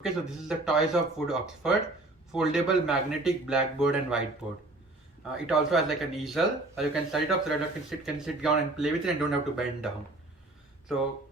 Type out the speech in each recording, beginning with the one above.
Okay, so this is the Toys of Wood Oxford foldable magnetic blackboard and whiteboard. It also has like an easel, or you can set it up so that you can sit down and play with it and don't have to bend down. So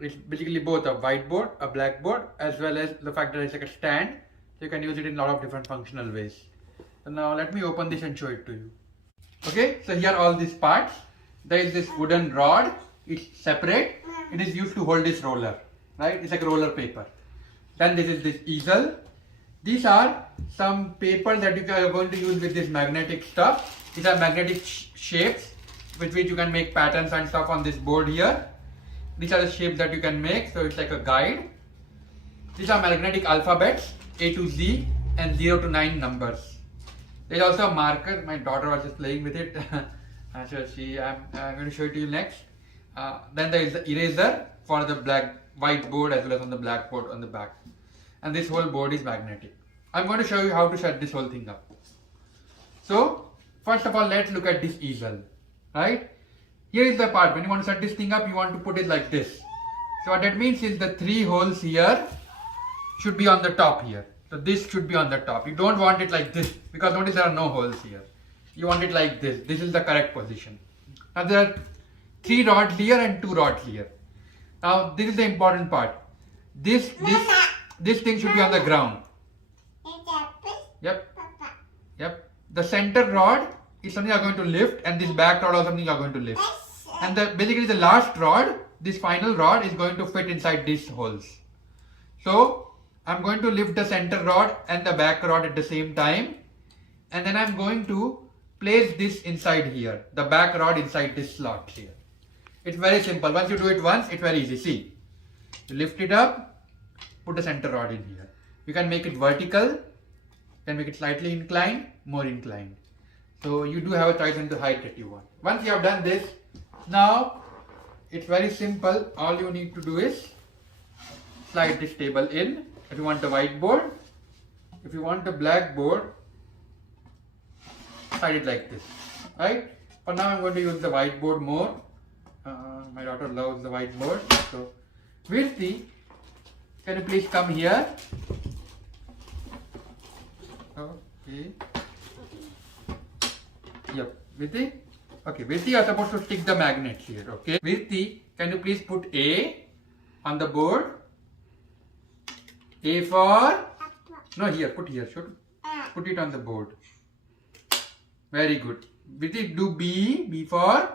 it's basically both a whiteboard, a blackboard, as well as the fact that it's like a stand. So you can use it in a lot of different functional ways. So now let me open this and show it to you. Okay, so here are all these parts. There is this wooden rod. It's separate. It is used to hold this roller, right? It's like a roller paper. Then this is this easel. These are some paper that you are going to use with this magnetic stuff. These are magnetic shapes with which you can make patterns and stuff on this board here. These are the shapes that you can make, so it's like a guide. These are magnetic alphabets, A to Z and 0 to 9 numbers. There is also a marker. My daughter was just playing with it. I'm going to show it to you next. Then there is the eraser for the whiteboard as well as on the blackboard on the back. And this whole board is magnetic. I'm going to show you how to set this whole thing up. So first of all, let's look at this easel, right? Here is the part. When you want to set this thing up, you want to put it like this. So what that means is the 3 holes here should be on the top here. So this should be on the top. You don't want it like this because notice there are no holes here. You want it like this. This is the correct position. Now there are 3 rods here and 2 rods here. Now this is the important part. This thing should be on the ground. Yep. The center rod is something you are going to lift, and this back rod is something you are going to lift. And basically the last rod, this final rod, is going to fit inside these holes. So I'm going to lift the center rod and the back rod at the same time, and then I'm going to place this inside here, the back rod inside this slot here. It's very simple. Once you do it once, it's very easy. See, you lift it up, put the center rod in here. You can make it vertical, you can make it slightly inclined, more inclined. So you do have a choice in the height that you want. Once you have done this, now it's very simple. All you need to do is slide this table in. If you want the whiteboard, if you want the blackboard, slide it like this, right? For now I'm going to use the whiteboard more. My daughter loves the whiteboard. So Virti, can you please come here? Okay. Yep. Virti? Okay, Virti, you are supposed to stick the magnet here. Okay. Virti, can you please put A on the board? A for? No, here. Put here. Put it on the board. Very good. Virti, do B. B for?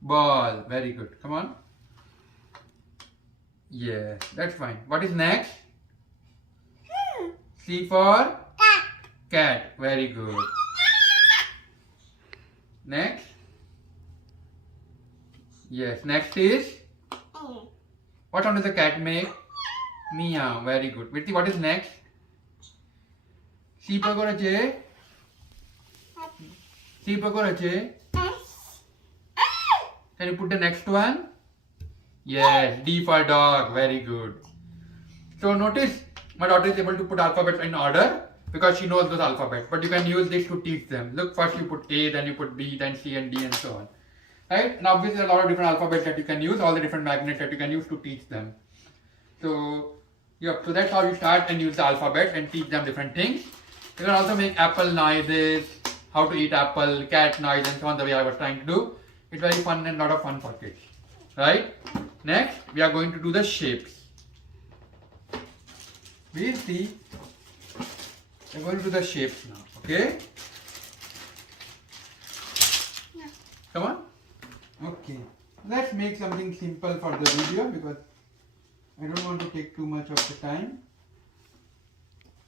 Ball. Very good. Come on. Yes, that's fine. What is next? C for? Cat. Very good. Next? Yes, next is? What sound does the cat make? Meow. Very good. Virti, what is next? C for J? C for J? Can you put the next one? Yes, D for dog. Very good. So notice my daughter is able to put alphabets in order because she knows those alphabets. But you can use this to teach them. Look, first you put A, then you put B, then C and D and so on. Right? And obviously there are a lot of different alphabets that you can use, all the different magnets that you can use to teach them. So, yep, so that's how you start and use the alphabet and teach them different things. You can also make apple noises, how to eat apple, cat noise and so on, the way I was trying to do. It's very fun and a lot of fun for kids. Right? Next, we are going to do the shapes. We'll see. We're going to do the shapes now. Okay? Come on. Okay. Let's make something simple for the video because I don't want to take too much of the time.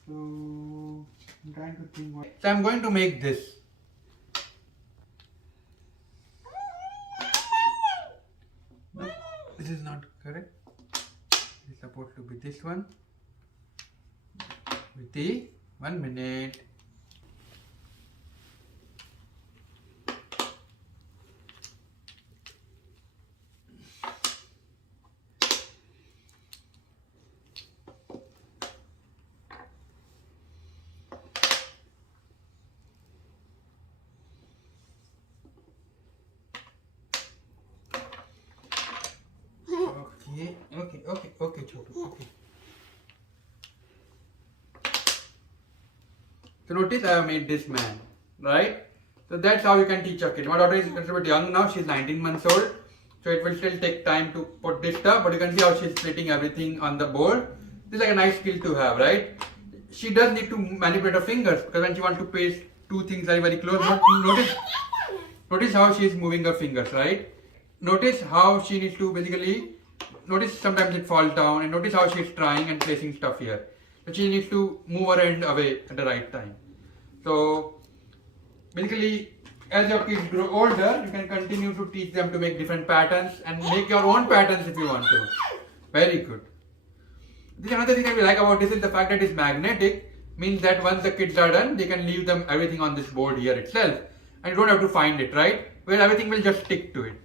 So I'm trying to think what. So I'm going to make this. No, this is not correct. It's supposed to be this one. With the 1 minute. Okay, Chotu. Okay. So notice I have made this man, right? So that's how you can teach a kid. My daughter is a little bit young now, she's 19 months old. So it will still take time to put this stuff, but you can see how she's splitting everything on the board. This is like a nice skill to have, right? She does need to manipulate her fingers because when she wants to paste two things very, very close, notice how she is moving her fingers, right? Notice how she needs to basically, notice sometimes it falls down, and notice how she is trying and placing stuff here. So she needs to move her hand away at the right time. So basically, as your kids grow older, you can continue to teach them to make different patterns and make your own patterns if you want to. Very good. This another thing that we like about this is the fact that it's magnetic, means that once the kids are done, they can leave them everything on this board here itself. And you don't have to find it, right? Well, everything will just stick to it.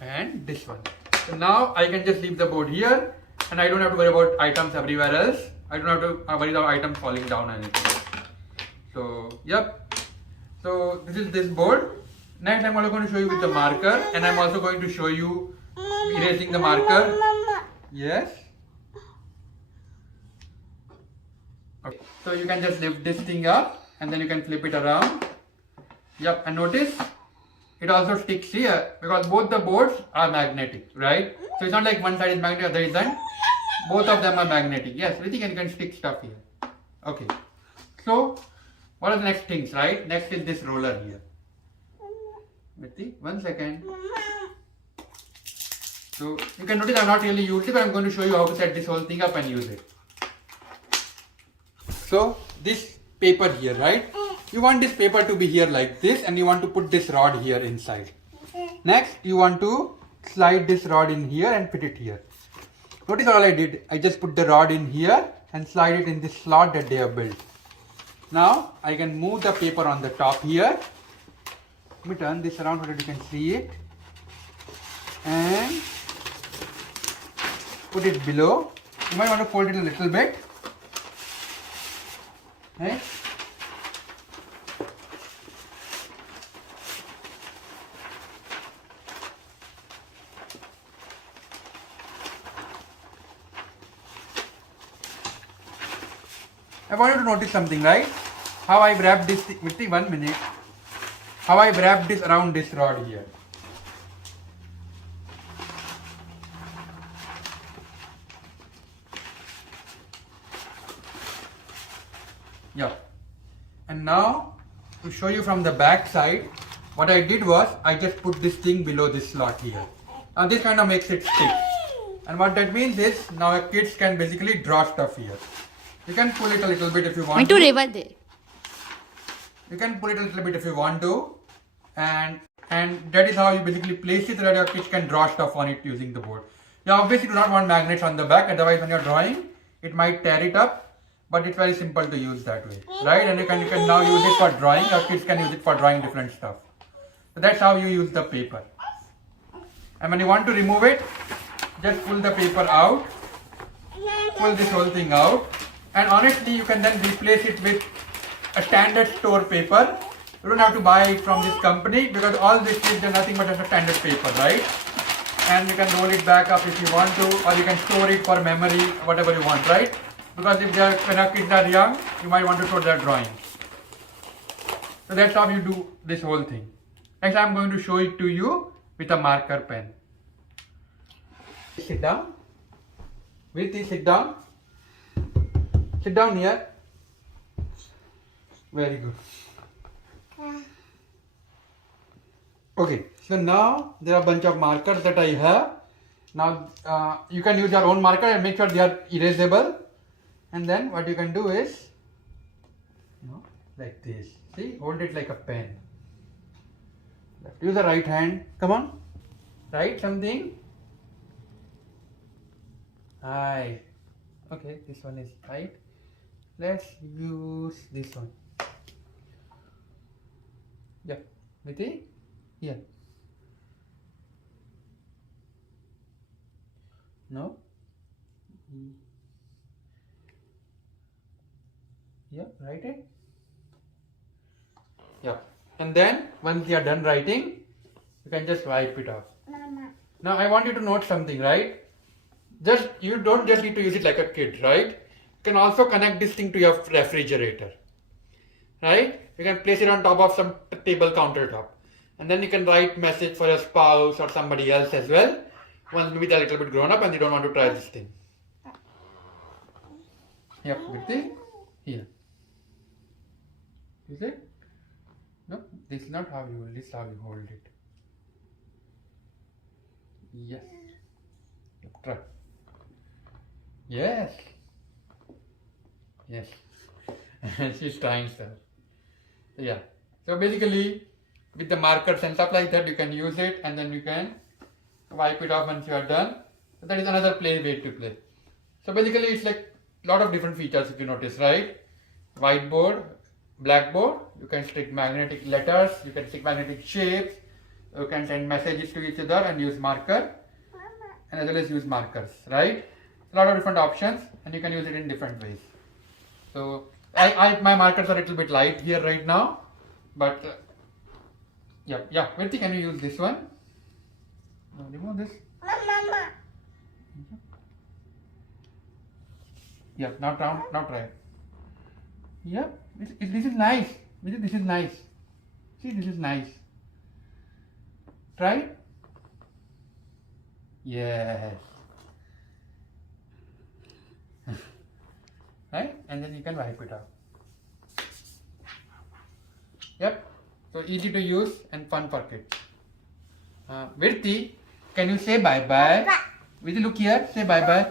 And this one. So now I can just leave the board here and I don't have to worry about items everywhere else. I don't have to worry about items falling down or anything. So, yep. So this is this board. Next I'm also going to show you with the marker, and I'm also going to show you erasing the marker. Yes. Okay. So you can just lift this thing up and then you can flip it around. Yep, and notice it also sticks here because both the boards are magnetic, right? So it's not like one side is magnetic, other isn't. Both of them are magnetic. Yes, you can stick stuff here. Okay. So what are the next things, right? Next is this roller here. Wait, 1 second. So you can notice I have not really used it, but I'm going to show you how to set this whole thing up and use it. So this paper here, right? You want this paper to be here like this, and you want to put this rod here inside. Next, you want to slide this rod in here and fit it here. Notice all I did. I just put the rod in here and slide it in this slot that they have built. Now I can move the paper on the top here. Let me turn this around so that you can see it. And put it below. You might want to fold it a little bit. Right? I want you to notice something, right? How I wrapped this, wait 1 minute. How I wrapped this around this rod here. Yeah. And now to show you from the back side, what I did was I just put this thing below this slot here. Now this kind of makes it stick. And what that means is now kids can basically draw stuff here. You can pull it a little bit if you want to. You can pull it a little bit if you want to. And that is how you basically place it so that your kids can draw stuff on it using the board. You obviously do not want magnets on the back, otherwise when you're drawing, it might tear it up. But it's very simple to use that way, right? And you can now use it for drawing. Your kids can use it for drawing different stuff. So that's how you use the paper. And when you want to remove it, just pull the paper out. Pull this whole thing out. And honestly, you can then replace it with a standard store paper. You don't have to buy it from this company because all this is nothing but just a standard paper, right? And you can roll it back up if you want to, or you can store it for memory, whatever you want, right? Because if when our kids are young, you might want to show their drawings. So that's how you do this whole thing. Next, I'm going to show it to you with a marker pen. Sit down. Virti, sit down. Sit down here. Very good. Okay, so now there are a bunch of markers that I have. Now you can use your own marker and make sure they are erasable. And then what you can do is, like this. See, hold it like a pen. Use the right hand. Come on. Write something. Right. Okay, this one is right. Let's use this one. Yeah. Viti? Here. No? Yeah, write it. Yeah. And then once you are done writing, you can just wipe it off. Mama. Now I want you to note something, right? You don't just need to use it like a kid, right? can also connect this thing to your refrigerator, right? You can place it on top of some table countertop, and then you can write message for your spouse or somebody else as well, once maybe they're a little bit grown up and they don't want to try this thing. Yep, Virti, here. Is it? No, this is not how you hold, this is how you hold it. Yes. Yep, try. Yes. Yes. She's trying stuff. Yeah. So basically, with the markers and stuff like that, you can use it and then you can wipe it off once you are done. So that is another way to play. So basically, it's like a lot of different features if you notice, right? Whiteboard, blackboard, you can stick magnetic letters, you can stick magnetic shapes, you can send messages to each other and use marker, and as well as use markers, right? A lot of different options, and you can use it in different ways. So my markers are a little bit light here right now, but yeah, Virti, can you use this one? No, remove this. Mama. Yeah, now try. Yeah, this is nice. This is nice. See, this is nice. Try it. Yes. Right? And then you can wipe it out. Yep. So easy to use and fun for kids. Virti, can you say bye-bye? Virti, look here. Say bye-bye.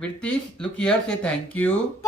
Virti, look here. Say thank you.